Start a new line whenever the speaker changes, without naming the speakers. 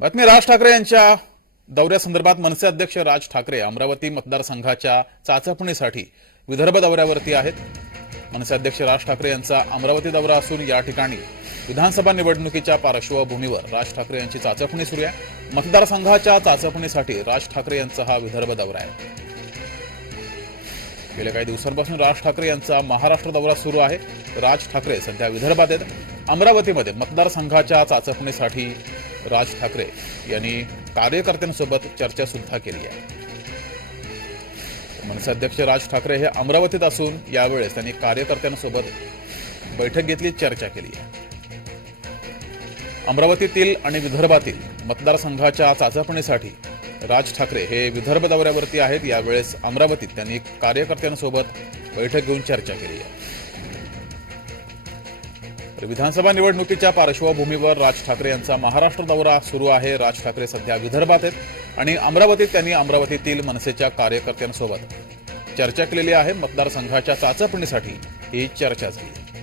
बातमी राज ठाकरे यांच्या दौऱ्यासंदर्भात मनसे अध्यक्ष राज ठाकरे अमरावती मतदारसंघाच्या चाचपणीसाठी विदर्भ दौऱ्यावरती आहेत. मनसे अध्यक्ष राज ठाकरे यांचा अमरावती दौरा असून या ठिकाणी विधानसभा निवडणुकीच्या पार्श्वभूमीवर राज ठाकरे यांची चाचपणी सुरू आहे. मतदारसंघाच्या चाचपणीसाठी राज ठाकरे यांचा हा विदर्भ दौरा आहे. गेल्या काही दिवसांपासून राज ठाकरे यांचा महाराष्ट्र दौरा सुरू आहे. राज ठाकरे सध्या विदर्भात आहेत. अमरावतीमध्ये मतदारसंघाच्या चाचपणीसाठी राज ठाकरे यांनी कार्यकर्त्यांसोबत चर्चासुद्धा केली आहे. मनसे अध्यक्ष राज ठाकरे हे अमरावतीत असून यावेळेस त्यांनी कार्यकर्त्यांसोबत बैठक घेतली चर्चा केली आहे. अमरावतीतील आणि विदर्भातील मतदारसंघाच्या चाचपणीसाठी राज ठाकरे हे विदर्भ दौऱ्यावरती आहेत. यावेळेस अमरावतीत त्यांनी कार्यकर्त्यांसोबत बैठक घेऊन चर्चा केली आहे. तर विधानसभा निवडणुकीच्या पार्श्वभूमीवर राज ठाकरे यांचा महाराष्ट्र दौरा सुरू आहे. राज ठाकरे सध्या विदर्भात आहेत आणि अमरावतीत त्यांनी अमरावतीतील मनसेच्या कार्यकर्त्यांसोबत चर्चा केलेली आहे. मतदारसंघाच्या चाचपणीसाठी ही चर्चा झाली